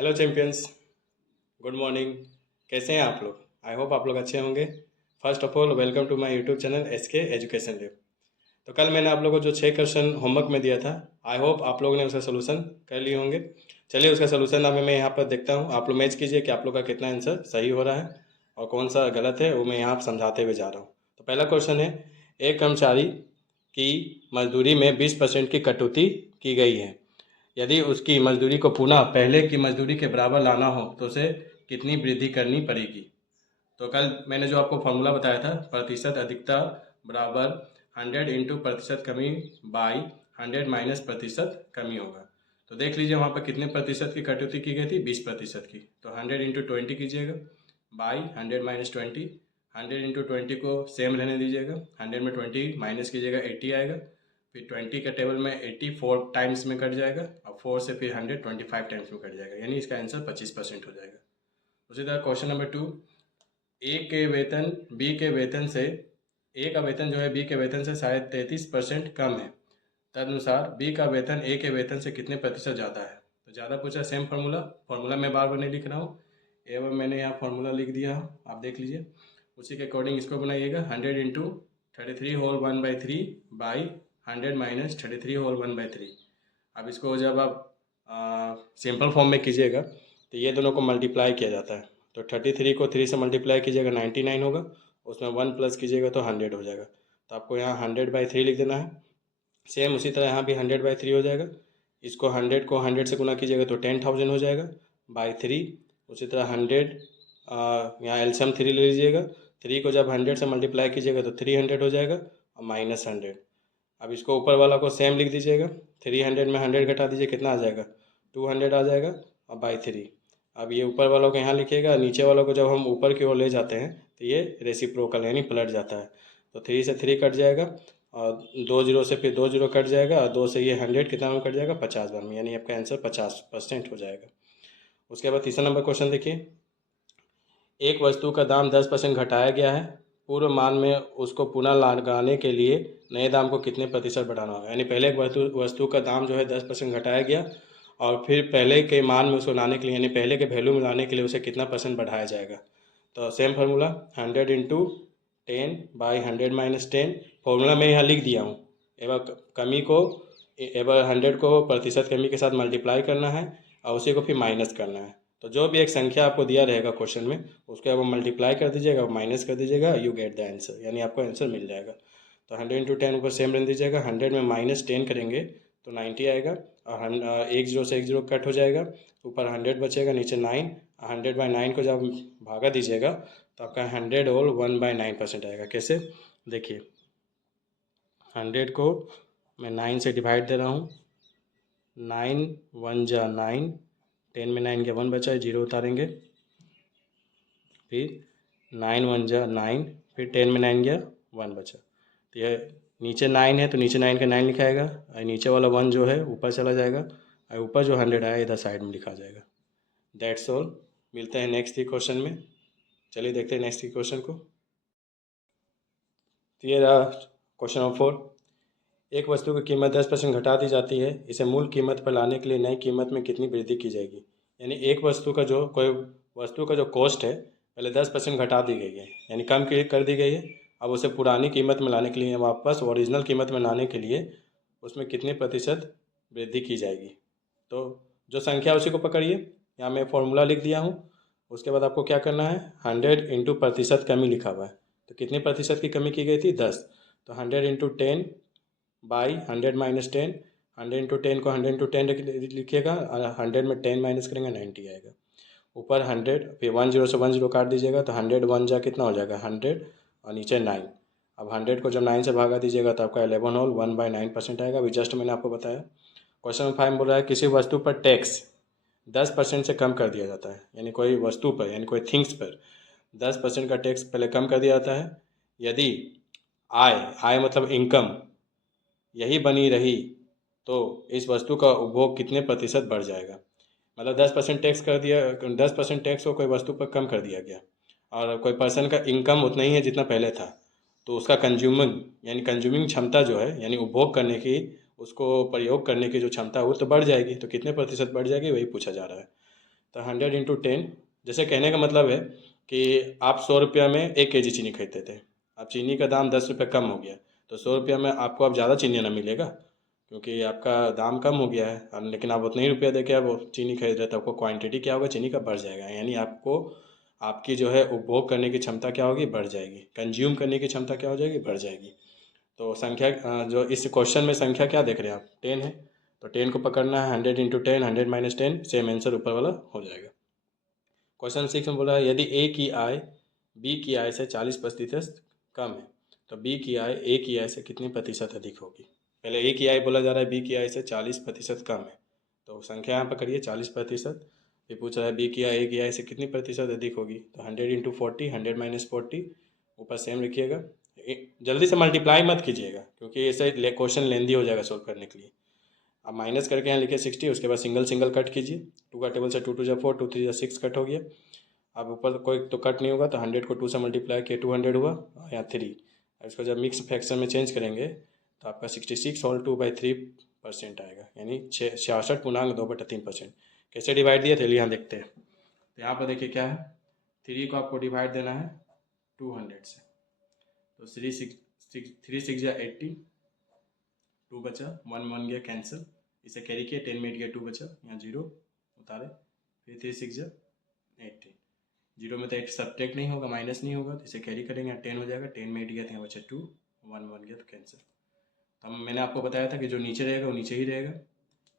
Hello champions. Good morning. कैसे हैं आप लोग? आई होप आप लोग अच्छे होंगे। First of all welcome to my YouTube channel SK education lab. तो कल मैंने आप लोगों को जो 6 क्वेश्चन होमवर्क में दिया था, आई होप आप लोगों ने उसका सोल्यूशन कर लिए होंगे। चलिए उसका सोल्यूशन अभी मैं यहाँ पर देखता हूँ। आप लोग मैच कीजिए कि आप लोग का कितना आंसर सही हो रहा है और कौन सा गलत है, वो मैं यहाँ समझाते हुए जा रहा हूँ। तो पहला क्वेश्चन है, एक कर्मचारी की मजदूरी में 20% की कटौती की गई है। यदि उसकी मजदूरी को पुनः पहले की मजदूरी के बराबर लाना हो तो उसे कितनी वृद्धि करनी पड़ेगी? तो कल मैंने जो आपको फॉर्मूला बताया था, प्रतिशत अधिकता बराबर 100 इंटू प्रतिशत कमी बाई 100 माइनस प्रतिशत कमी होगा। तो देख लीजिए वहाँ पर कितने प्रतिशत की कटौती की गई थी, 20% की। तो 100 इंटू 20 कीजिएगा बाई 100 माइनस 20। 100 इंटू 20 को सेम रहने दीजिएगा, 100 में 20 माइनस कीजिएगा 80 आएगा। फिर 20 का टेबल में 80 4 टाइम्स में कट जाएगा और 4 से फिर 100 25 टाइम्स में कट जाएगा, यानी इसका आंसर 25% हो जाएगा। उसी तरह क्वेश्चन नंबर 2, ए के वेतन बी के वेतन से ए का वेतन जो है बी के वेतन से शायद 33% कम है। तदनुसार बी का वेतन ए के वेतन से कितने प्रतिशत ज़्यादा है? तो ज़्यादा पूछा, सेम फार्मूला मैं बार बार नहीं लिख रहा हूँ, एवं मैंने यहाँ फार्मूला लिख दिया हूँ, आप देख लीजिए। उसी के अकॉर्डिंग इसको बनाइएगा, 100 into 33 whole 1/3 by 100 minus 33 whole 1/3। अब इसको जब आप सिंपल फॉर्म में कीजिएगा तो ये दोनों को मल्टीप्लाई किया जाता है। तो 33 को 3 से मल्टीप्लाई कीजिएगा 99 होगा, उसमें 1 प्लस कीजिएगा तो 100 हो जाएगा। तो आपको यहाँ 100/3 लिख देना है। सेम उसी तरह यहाँ भी 100/3 हो जाएगा। इसको 100 को 100 से गुना कीजिएगा तो 10,000 हो जाएगा बाई 3। उसी तरह 100 यहाँ एल्शियम 3 ले लीजिएगा, 3 को जब 100 से मल्टीप्लाई कीजिएगा तो 300 हो जाएगा और माइनस 100। अब इसको ऊपर वाला को सेम लिख दीजिएगा, 300 में 100 घटा दीजिए, कितना आ जाएगा? 200 आ जाएगा और बाई 3। अब ये ऊपर वालों को यहाँ लिखिएगा, नीचे वालों को जब हम ऊपर की ओर ले जाते हैं तो ये रेसिप्रोकल यानी पलट जाता है। तो 3 से 3 कट जाएगा और 2 जीरो से फिर 2 जीरो कट जाएगा और 2 से ये 100 कितना में कट जाएगा? 50 बार में, यानी आपका आंसर 50% हो जाएगा। उसके बाद तीसरा नंबर क्वेश्चन देखिए, एक वस्तु का दाम 10% घटाया गया है, पूर्व मान में उसको पुनः लगाने के लिए नए दाम को कितने प्रतिशत बढ़ाना होगा? यानी पहले एक वस्तु का दाम जो है 10% घटाया गया और फिर पहले के मान में उसको लाने के लिए, यानी पहले के वैल्यू में लाने के लिए उसे कितना परसेंट बढ़ाया जाएगा? तो same formula, 100 into 10 by 100 minus 10। Formula मैं यहाँ लिख दिया हूँ। एवं कमी को एवं 100 को प्रतिशत कमी के साथ मल्टीप्लाई करना है और उसी को फिर माइनस करना है। तो जो भी एक संख्या आपको दिया रहेगा क्वेश्चन में, उसको आप मल्टीप्लाई कर दीजिएगा, माइनस कर दीजिएगा, यू गेट द आंसर, यानी आपको आंसर मिल जाएगा। तो 100 इंटू 10 ऊपर सेम रख दीजिएगा, 100 में माइनस 10 करेंगे तो 90 आएगा और एक जीरो से एक जीरो कट हो जाएगा, ऊपर 100 बचेगा, नीचे 9। 100/9 को जब भागा दीजिएगा तो आपका 100 होल 1/9% आएगा। कैसे? देखिए, 100 को मैं 9 से डिवाइड दे रहा हूँ, 9 1 जा 9, 10 में 9 के 1 बचा है, जीरो उतारेंगे, फिर 9 1 जा 9, फिर 10 में 9 गया 1 बचा। तो यह नीचे 9 है तो नीचे 9 का 9 लिखा आएगा और नीचे वाला 1 जो है ऊपर चला जाएगा और ऊपर जो 100 आया इधर साइड में लिखा जाएगा। That's all. मिलते हैं नेक्स्ट ही क्वेश्चन में। चलिए देखते हैं नेक्स्ट ही क्वेश्चन को। तो ये रहा क्वेश्चन नंबर 4, एक वस्तु की कीमत 10% घटा दी जाती है, इसे मूल कीमत पर लाने के लिए नई कीमत में कितनी वृद्धि की जाएगी? यानी एक वस्तु का जो कोई वस्तु का जो कॉस्ट है पहले 10% घटा दी गई है, यानी कम कर दी गई है। अब उसे पुरानी कीमत में लाने के लिए, वापस ओरिजिनल कीमत में लाने के लिए उसमें कितने प्रतिशत वृद्धि की जाएगी? तो जो संख्या उसी को पकड़िए, यहाँ मैं फॉर्मूला लिख दिया हूँ। उसके बाद आपको क्या करना है, 100 इंटू प्रतिशत कमी लिखा हुआ है, तो कितने प्रतिशत की कमी की गई थी? 10। तो 100 इंटू 10 बाई 100 माइनस 10। 100 इंटू 10 को 100 इंटू 10 लिखिएगा, 100 में 10 माइनस करेंगे 90 आएगा। ऊपर 100, फिर 1 जीरो से 1 जीरो काट दीजिएगा तो 100 1 जा कितना हो जाएगा? 100 और नीचे 9। अब 100 को जब 9 से भागा दीजिएगा तो आपका 11 होल 1/9% आएगा। अभी जस्ट मैंने आपको बताया। क्वेश्चन नंबर 5 बोल रहा है, किसी वस्तु पर टैक्स 10% से कम कर दिया जाता है, यानी कोई वस्तु पर यानी कोई थिंग्स पर 10% का टैक्स पहले कम कर दिया जाता है। यदि आय आय मतलब इनकम यही बनी रही तो इस वस्तु का उपभोग कितने प्रतिशत बढ़ जाएगा? मतलब 10% टैक्स कर दिया, 10% टैक्स को कोई वस्तु पर कम कर दिया गया और कोई पर्सन का इनकम उतना ही है जितना पहले था, तो उसका कंज्यूमिंग यानी कंज्यूमिंग क्षमता जो है, यानी उपभोग करने की, उसको प्रयोग करने की जो क्षमता है वो तो बढ़ जाएगी। तो कितने प्रतिशत बढ़ जाएगी वही पूछा जा रहा है। तो 100 इंटू 10, जैसे कहने का मतलब है कि आप 100 रुपया में 1 kg चीनी खरीदते थे, अब चीनी का दाम 10 रुपये कम हो गया, तो 100 रुपया में आपको अब ज़्यादा चीनी ना मिलेगा, क्योंकि आपका दाम कम हो गया है। लेकिन आप उतने ही रुपया दे के अब चीनी खरीद रहे थे, आपको क्वांटिटी क्या होगा, चीनी का बढ़ जाएगा, यानी आपको आपकी जो है उपभोग करने की क्षमता क्या होगी, बढ़ जाएगी, कंज्यूम करने की क्षमता क्या हो जाएगी, बढ़ जाएगी। तो संख्या जो इस क्वेश्चन में संख्या क्या देख रहे हैं आप, 10 है, तो 10 को पकड़ना है, 100 इंटू 10, 100 - 10, सेम आंसर ऊपर वाला हो जाएगा। क्वेश्चन 6 में बोला है यदि ए की आय बी की आय से 40% कम है, तो बी की आय ए की आय से कितनी प्रतिशत अधिक होगी। पहले ए की आय बोला जा रहा है, बी की आय से 40% कम है, तो संख्या यहाँ पर करिए 40%। फिर पूछ रहा है बी की आय ए की आय से कितनी प्रतिशत अधिक होगी, तो 100 इंटू 40, 100 - 40, ऊपर सेम लिखिएगा। जल्दी से मल्टीप्लाई मत कीजिएगा, क्योंकि ऐसे क्वेश्चन लेंदी हो जाएगा सोल्व करने के लिए। अब माइनस करके यहाँ लिखिए 60, उसके बाद सिंगल सिंगल कट कीजिए, 2 का टेबल से 2 2 जा 4, 2 3 जा 6 कट हो गया। अब ऊपर कोई तो कट नहीं होगा, तो 100 को 2 से मल्टीप्लाई किए 200 हुआ, और यहाँ 3। इसको जब मिक्स फ्रैक्शन में चेंज करेंगे तो आपका 66 होल 2/3% आएगा, यानी 66.2/3%। कैसे डिवाइड दिया थे यहाँ देखते हैं। तो यहाँ पर देखिए क्या है, 3 को आपको डिवाइड देना है 200 से, तो 3 6 जा 80, 2 बचा, 1 गया कैंसिल, इसे कैरी किया, 10 में 8 गया, 2 बचा, यहाँ 0 उतारे, फिर 3 6 जा 80, 0 में तो 8 सब्ट्रैक्ट नहीं होगा, माइनस नहीं होगा, तो इसे कैरी करेंगे, 10 हो जाएगा, 10 में 8 गया, तो यहाँ बचा 2, 1 गया तो कैंसिल। तो मैंने आपको बताया था कि जो नीचे रहेगा वो नीचे ही रहेगा,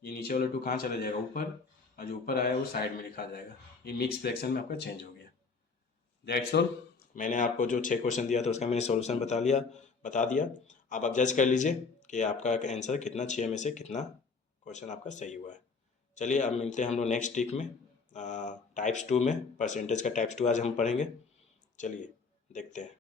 ये नीचे वाला 2 कहाँ चला जाएगा, ऊपर, और जो ऊपर आया वो साइड में लिखा जाएगा। ये मिक्स फ्रैक्शन में आपका चेंज हो गया। That's all. मैंने आपको जो 6 क्वेश्चन दिया था उसका मैंने सॉल्यूशन बता दिया। आप जज कर लीजिए कि आपका आंसर कितना, 6 में से कितना क्वेश्चन आपका सही हुआ है। चलिए अब मिलते हैं हम लोग नेक्स्ट वीक में टाइप्स 2 में, परसेंटेज का टाइप्स 2 आज हम पढ़ेंगे। चलिए देखते हैं।